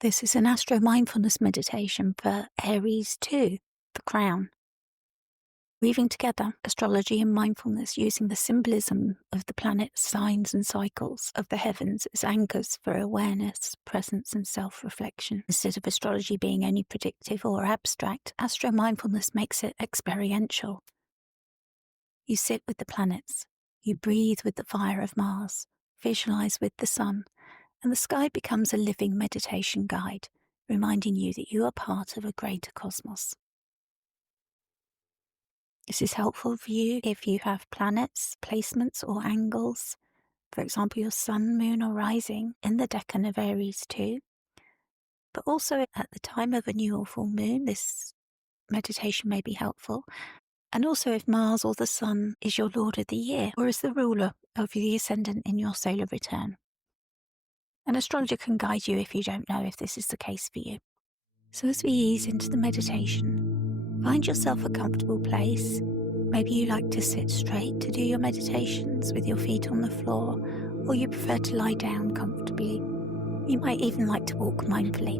This is an Astro Mindfulness meditation for Aries II, the crown. Weaving together astrology and mindfulness using the symbolism of the planets, signs and cycles of the heavens as anchors for awareness, presence and self-reflection. Instead of astrology being only predictive or abstract, Astro Mindfulness makes it experiential. You sit with the planets, you breathe with the fire of Mars, visualize with the sun, and the sky becomes a living meditation guide, reminding you that you are part of a greater cosmos. This is helpful for you if you have planets, placements or angles, for example your sun, moon or rising in the Decan of Aries II. But also at the time of a new or full moon, this meditation may be helpful. And also if Mars or the sun is your lord of the year or is the ruler of the ascendant in your solar return. An astrologer can guide you if you don't know if this is the case for you. So as we ease into the meditation, find yourself a comfortable place. Maybe you like to sit straight to do your meditations with your feet on the floor, or you prefer to lie down comfortably. You might even like to walk mindfully.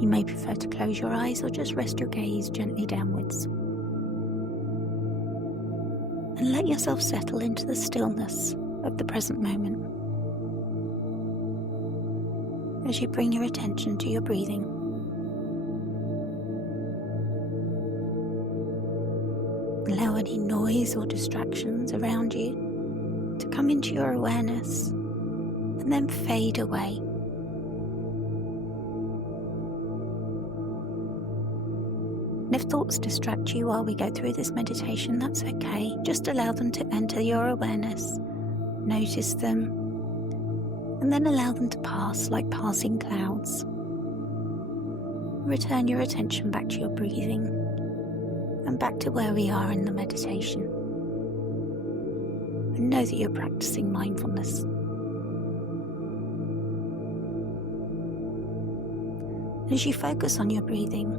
You may prefer to close your eyes or just rest your gaze gently downwards. And let yourself settle into the stillness of the present moment. As you bring your attention to your breathing, allow any noise or distractions around you to come into your awareness and then fade away. And if thoughts distract you while we go through this meditation, that's okay. Just allow them to enter your awareness. Notice them, and then allow them to pass like passing clouds. Return your attention back to your breathing and back to where we are in the meditation. And know that you're practicing mindfulness. As you focus on your breathing,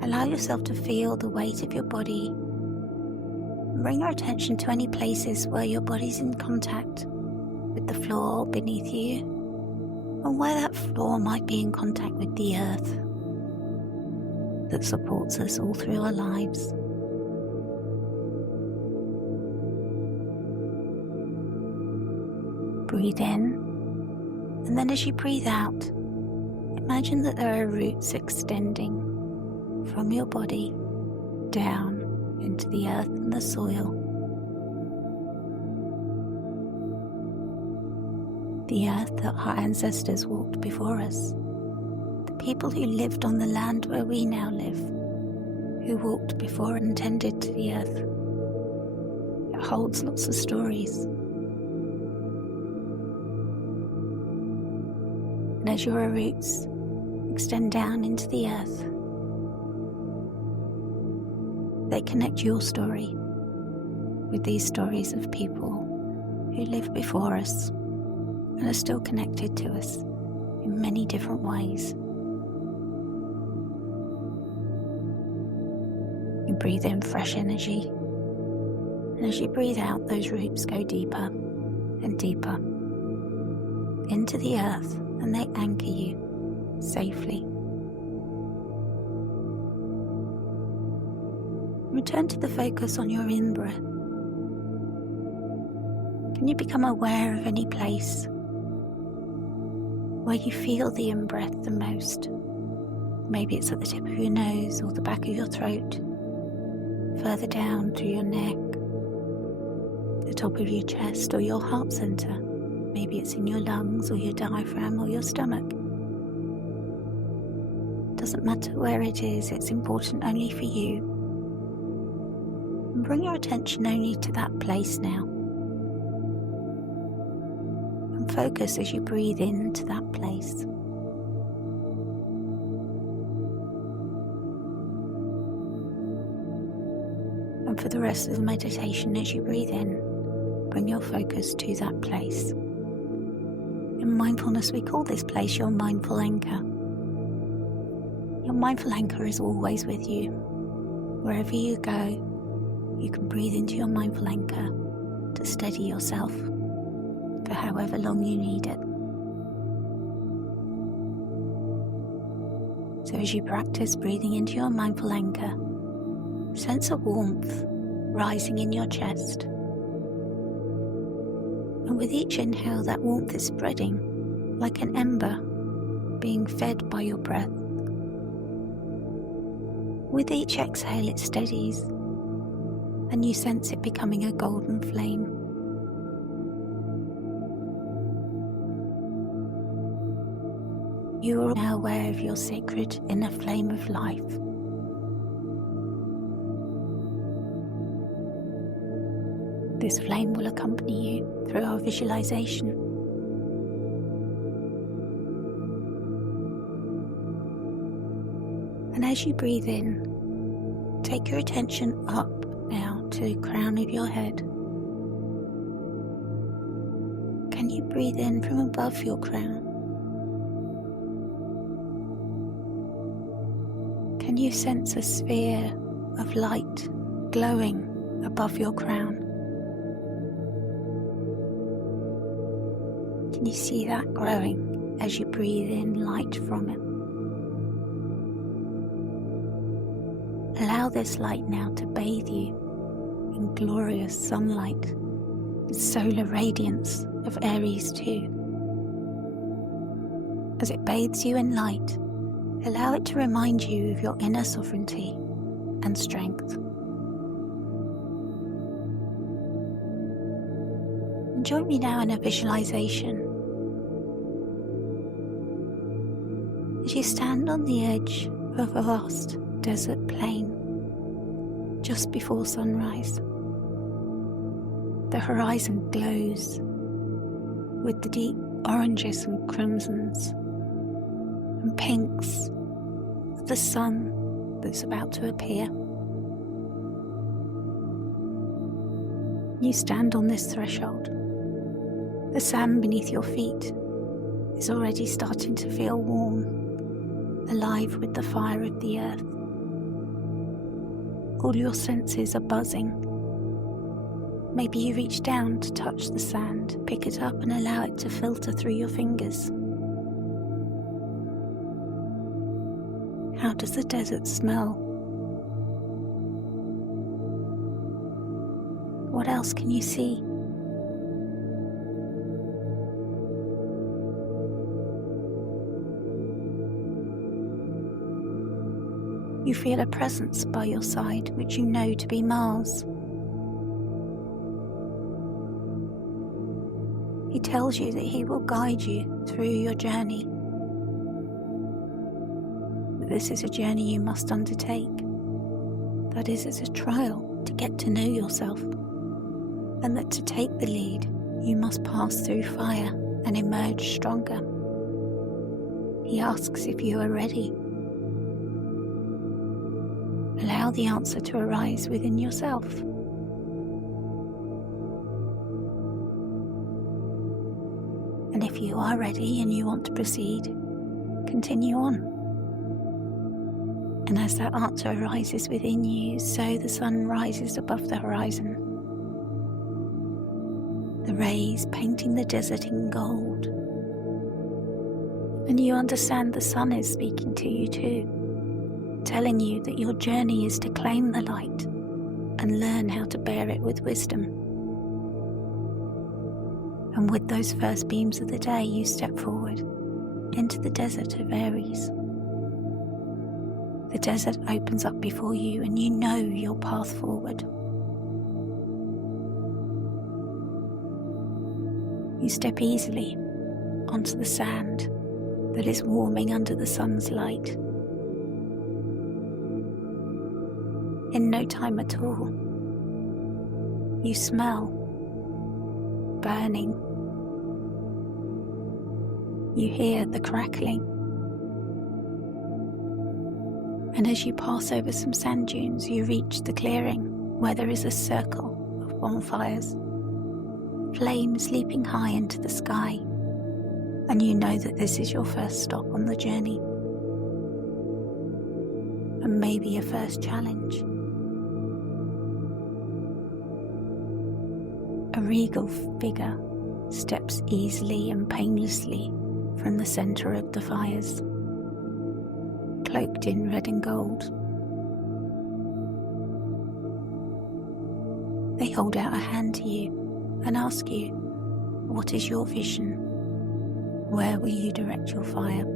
allow yourself to feel the weight of your body. Bring your attention to any places where your body's in contact with the floor beneath you, or where that floor might be in contact with the earth that supports us all through our lives. Breathe in, and then as you breathe out, imagine that there are roots extending from your body down into the earth and the soil. The earth that our ancestors walked before us. The people who lived on the land where we now live, who walked before and tended to the earth. It holds lots of stories. And as your roots extend down into the earth, they connect your story with these stories of people who lived before us and are still connected to us in many different ways. You breathe in fresh energy, and as you breathe out, those roots go deeper and deeper into the earth, and they anchor you safely. Return to the focus on your in-breath. Can you become aware of any place where you feel the in-breath the most? Maybe it's at the tip of your nose or the back of your throat, further down through your neck, the top of your chest or your heart center. Maybe it's in your lungs or your diaphragm or your stomach. Doesn't matter where it is, it's important only for you. Bring your attention only to that place now. And focus as you breathe into that place. And for the rest of the meditation, as you breathe in, bring your focus to that place. In mindfulness, we call this place your mindful anchor. Your mindful anchor is always with you. Wherever you go, you can breathe into your mindful anchor to steady yourself. for however long you need it. So as you practice breathing into your mindful anchor, sense a warmth rising in your chest. And with each inhale, that warmth is spreading like an ember being fed by your breath. With each exhale, it steadies, and you sense it becoming a golden flame. You are now aware of your sacred inner flame of life. This flame will accompany you through our visualization. And as you breathe in, take your attention up now to the crown of your head. Can you breathe in from above your crown? Can you sense a sphere of light glowing above your crown? Can you see that growing as you breathe in light from it? Allow this light now to bathe you in glorious sunlight, the solar radiance of Aries II. As it bathes you in light, allow it to remind you of your inner sovereignty and strength. And join me now in a visualization. As you stand on the edge of a vast desert plain just before sunrise, the horizon glows with the deep oranges and crimsons and pinks of the sun that's about to appear. You stand on this threshold. The sand beneath your feet is already starting to feel warm, alive with the fire of the earth. All your senses are buzzing. Maybe you reach down to touch the sand, pick it up and allow it to filter through your fingers. How does the desert smell? What else can you see? You feel a presence by your side, which you know to be Mars. He tells you that he will guide you through your journey. That this is a journey you must undertake. That is, it's a trial to get to know yourself. And that to take the lead, you must pass through fire and emerge stronger. He asks if you are ready. Allow the answer to arise within yourself. And if you are ready and you want to proceed, continue on. And as that answer arises within you, so the sun rises above the horizon, the rays painting the desert in gold. And you understand the sun is speaking to you too, telling you that your journey is to claim the light and learn how to bear it with wisdom. And with those first beams of the day, you step forward into the desert of Aries. The desert opens up before you and you know your path forward. You step easily onto the sand that is warming under the sun's light. In no time at all, you smell burning. You hear the crackling. And as you pass over some sand dunes, you reach the clearing where there is a circle of bonfires, flames leaping high into the sky, and you know that this is your first stop on the journey, and maybe your first challenge. A regal figure steps easily and painlessly from the centre of the fires, cloaked in red and gold. They hold out a hand to you and ask you, what is your vision? Where will you direct your fire?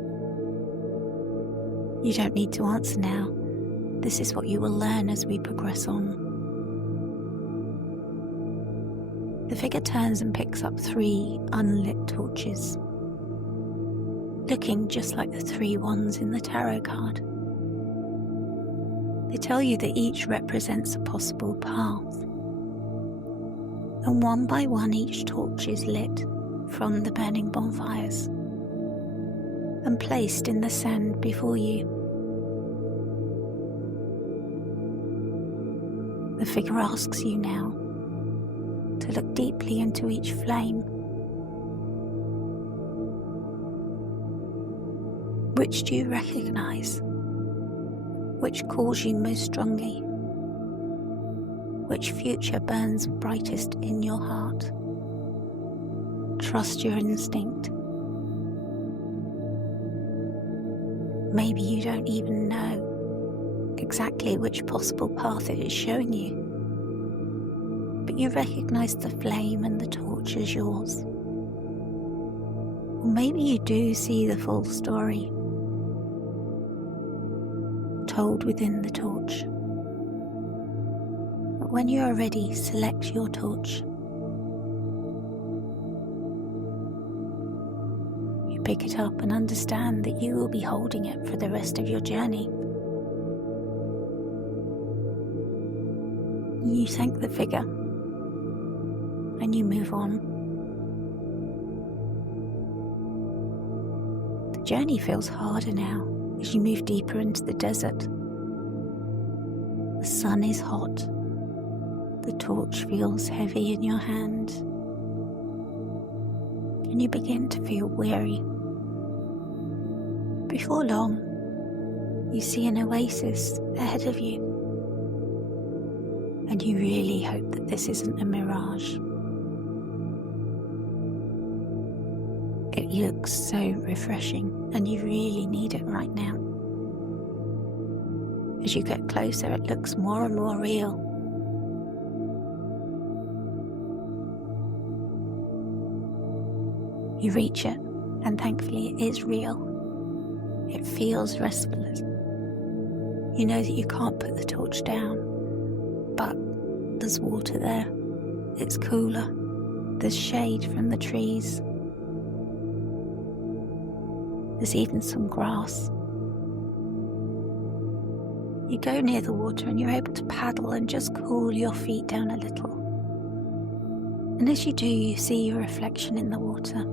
You don't need to answer now. This is what you will learn as we progress on. The figure turns and picks up 3 unlit torches, looking just like the 3 wands in the tarot card. They tell you that each represents a possible path, and one by one each torch is lit from the burning bonfires and placed in the sand before you. The figure asks you now to look deeply into each flame. Which do you recognize? Which calls you most strongly? Which future burns brightest in your heart? Trust your instinct. Maybe you don't even know exactly which possible path it is showing you, but you recognize the flame and the torch as yours. Or maybe you do see the full story told within the torch. But when you are ready, select your torch. You pick it up and understand that you will be holding it for the rest of your journey. You thank the figure and you move on. The journey feels harder now as you move deeper into the desert. The sun is hot. The torch feels heavy in your hand, and you begin to feel weary. Before long, you see an oasis ahead of you, and you really hope that this isn't a mirage. It looks so refreshing, and you really need it right now. As you get closer, it looks more and more real. You reach it, and thankfully it is real. It feels restless. You know that you can't put the torch down, but there's water there. It's cooler. There's shade from the trees. There's even some grass. You go near the water and you're able to paddle and just cool your feet down a little. And as you do, you see your reflection in the water.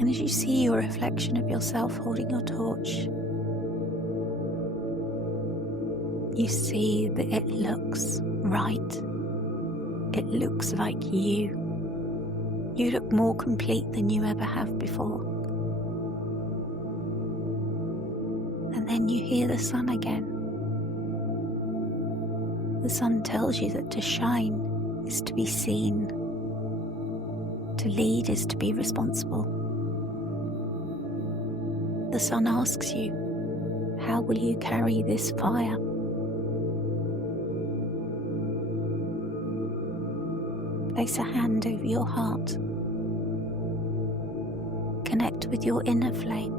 And as you see your reflection of yourself holding your torch, you see that it looks right. It looks like you. You look more complete than you ever have before. And then you hear the sun again. The sun tells you that to shine is to be seen. To lead is to be responsible. The sun asks you, how will you carry this fire? Place a hand over your heart. Connect with your inner flame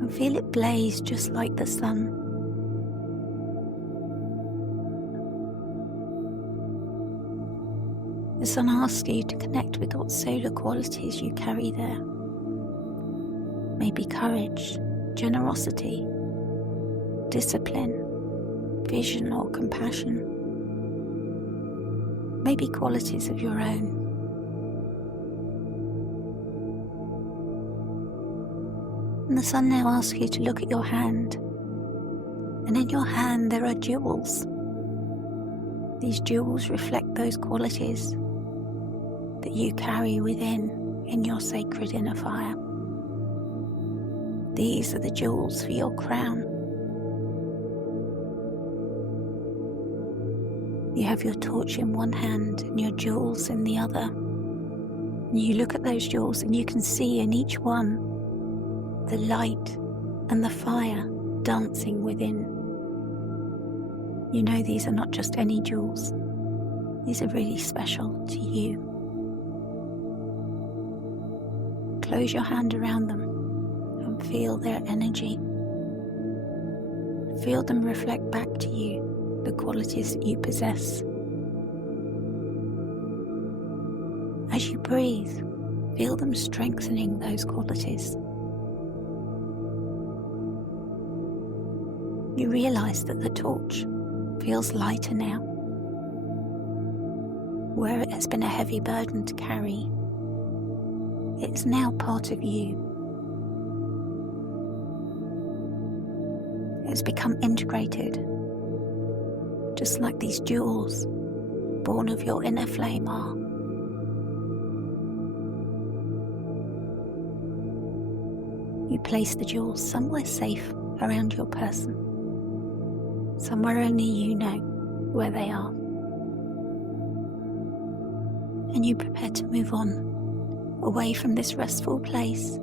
and feel it blaze just like the sun. The sun asks you to connect with what solar qualities you carry there. Maybe courage, generosity, discipline, vision or compassion. Maybe qualities of your own. And the sun now asks you to look at your hand. And in your hand there are jewels. These jewels reflect those qualities that you carry within in your sacred inner fire. These are the jewels for your crown. You have your torch in one hand and your jewels in the other. And you look at those jewels and you can see in each one the light and the fire dancing within. You know these are not just any jewels. These are really special to you. Close your hand around them and feel their energy. Feel them reflect back to you the qualities that you possess. As you breathe, feel them strengthening those qualities. You realize that the torch feels lighter now. Where it has been a heavy burden to carry, it is now part of you. It has become integrated, just like these jewels, born of your inner flame, are. You place the jewels somewhere safe around your person, somewhere only you know where they are. And you prepare to move on, away from this restful place.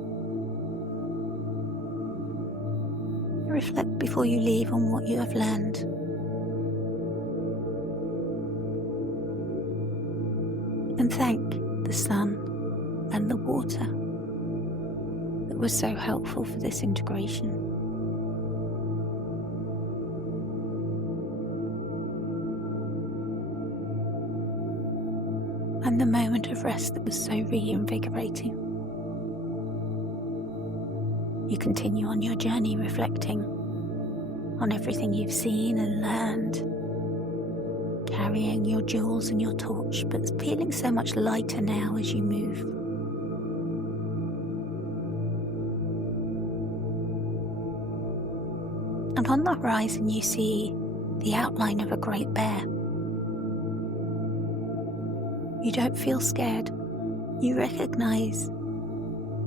Reflect before you leave on what you have learned. And thank the sun and the water that were so helpful for this integration. And the moment of rest that was so reinvigorating. You continue on your journey reflecting on everything you've seen and learned, carrying your jewels and your torch, but feeling so much lighter now as you move. And on the horizon you see the outline of a great bear. You don't feel scared. You recognize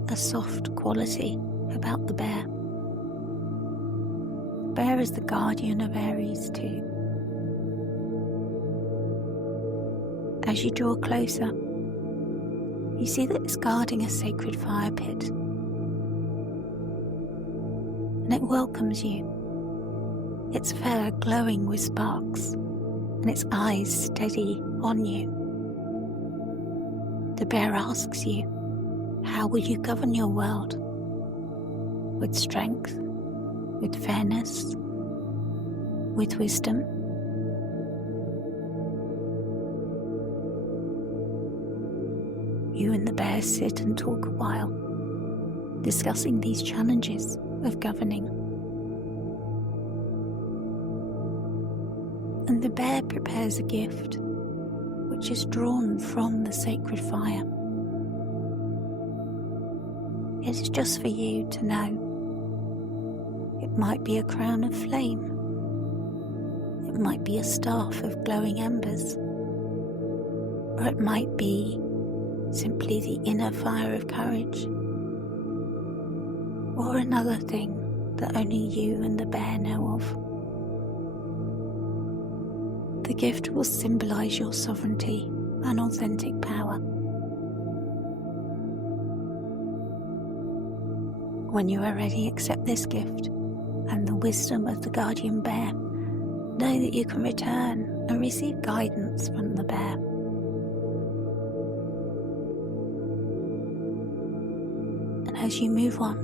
a soft quality about the bear. The bear is the guardian of Aries II. As you draw closer, you see that it's guarding a sacred fire pit, and it welcomes you, its fur glowing with sparks, and its eyes steady on you. The bear asks you, how will you govern your world? With strength, with fairness, with wisdom? You and the bear sit and talk a while, discussing these challenges of governing. And the bear prepares a gift which is drawn from the sacred fire. It is just for you to know. It might be a crown of flame. It might be a staff of glowing embers. Or it might be simply the inner fire of courage. Or another thing that only you and the bear know of. The gift will symbolize your sovereignty and authentic power. When you are ready, accept this gift and the wisdom of the guardian bear. Know that you can return and receive guidance from the bear. And as you move on,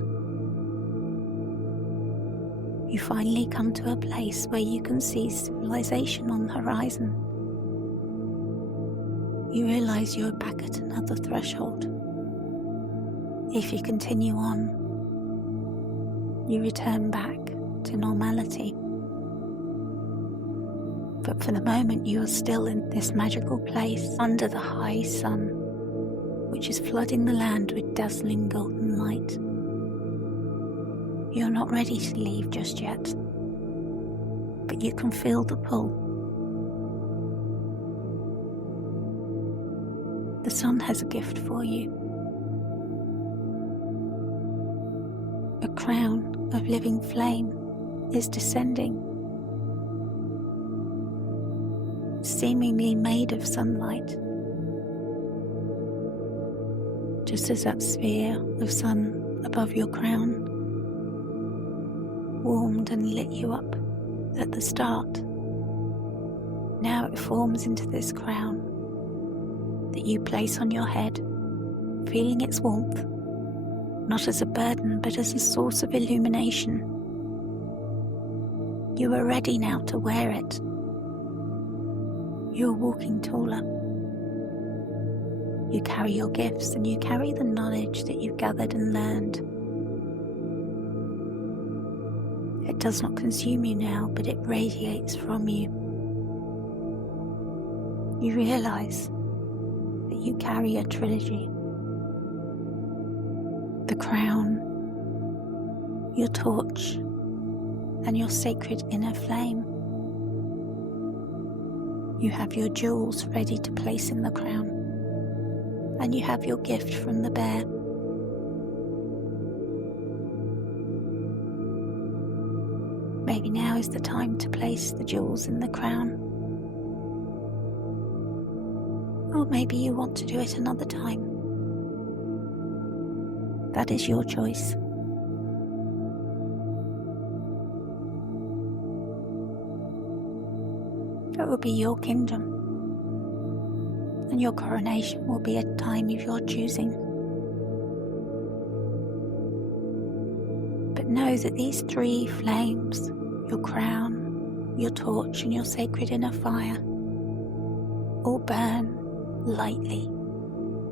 you finally come to a place where you can see civilization on the horizon. You realize you're back at another threshold. If you continue on, you return back to normality. But for the moment you are still in this magical place under the high sun, which is flooding the land with dazzling golden light. You're not ready to leave just yet, but you can feel the pull. The sun has a gift for you. A crown of living flame is descending. seemingly made of sunlight. Just as that sphere of sun above your crown warmed and lit you up at the start, now it forms into this crown that you place on your head, feeling its warmth, not as a burden but as a source of illumination. You are ready now to wear it. You are walking taller. You carry your gifts and you carry the knowledge that you've gathered and learned. It does not consume you now, but it radiates from you. You realize that you carry a trilogy: the crown, your torch, and your sacred inner flame. You have your jewels ready to place in the crown, and you have your gift from the bear. Maybe now is the time to place the jewels in the crown. Or maybe you want to do it another time. That is your choice. It will be your kingdom, and your coronation will be a time of your choosing. But know that these three flames, your crown, your torch, and your sacred inner fire, all burn lightly,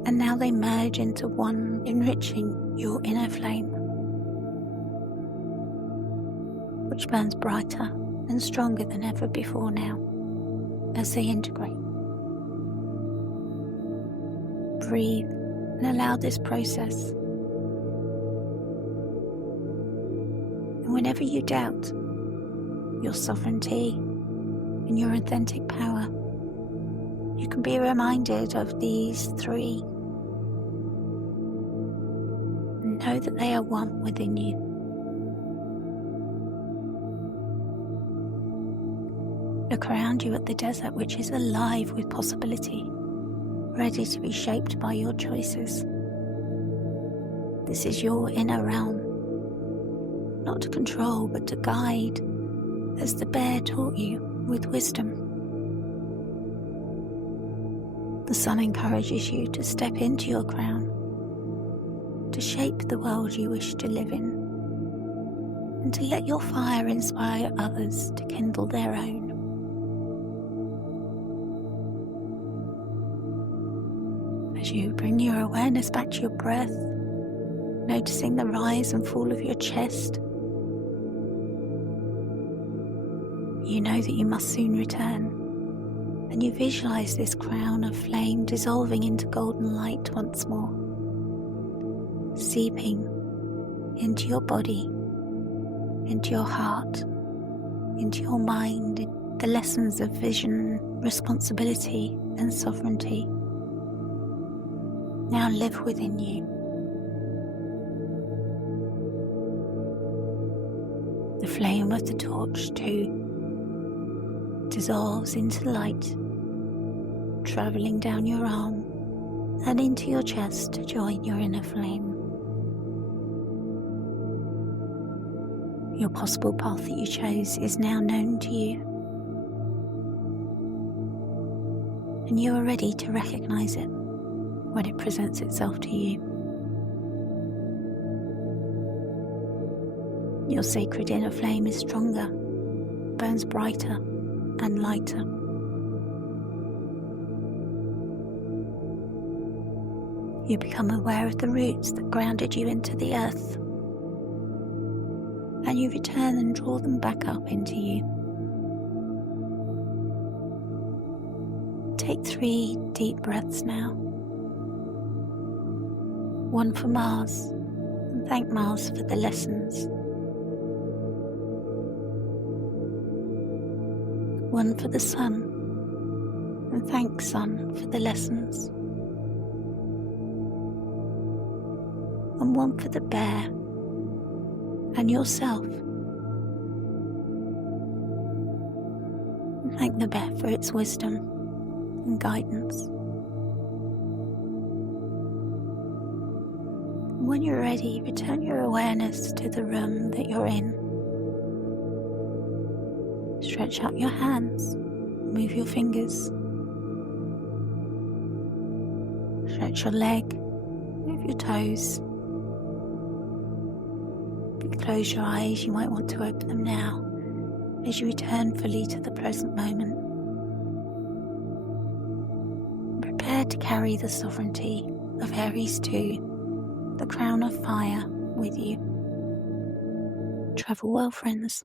and now they merge into one, enriching your inner flame, which burns brighter and stronger than ever before now as they integrate. Breathe and allow this process. And whenever you doubt your sovereignty and your authentic power, you can be reminded of these three and know that they are one within you. Look around you at the desert, which is alive with possibility, ready to be shaped by your choices. This is your inner realm, not to control but to guide, as the bear taught you with wisdom. The sun encourages you to step into your crown, to shape the world you wish to live in, and to let your fire inspire others to kindle their own. As you bring your awareness back to your breath, noticing the rise and fall of your chest, you know that you must soon return, and you visualize this crown of flame dissolving into golden light once more, seeping into your body, into your heart, into your mind, the lessons of vision, responsibility, and sovereignty now live within you. The flame of the torch too dissolves into light, travelling down your arm and into your chest to join your inner flame. Your possible path that you chose is now known to you, and you are ready to recognise it when it presents itself to you. Your sacred inner flame is stronger, burns brighter and lighter. You become aware of the roots that grounded you into the earth, and you return and draw them back up into you. Take 3 deep breaths now. One for Mars, and thank Mars for the lessons. One for the Sun, and thank Sun for the lessons. And one for the bear and yourself. And thank the bear for its wisdom. and guidance. When you're ready, return your awareness to the room that you're in. Stretch out your hands, move your fingers. Stretch your leg, move your toes. If you close your eyes, you might want to open them now as you return fully to the present moment. Prepare to carry the sovereignty of Aries II, the crown of fire, with you. Travel well, friends.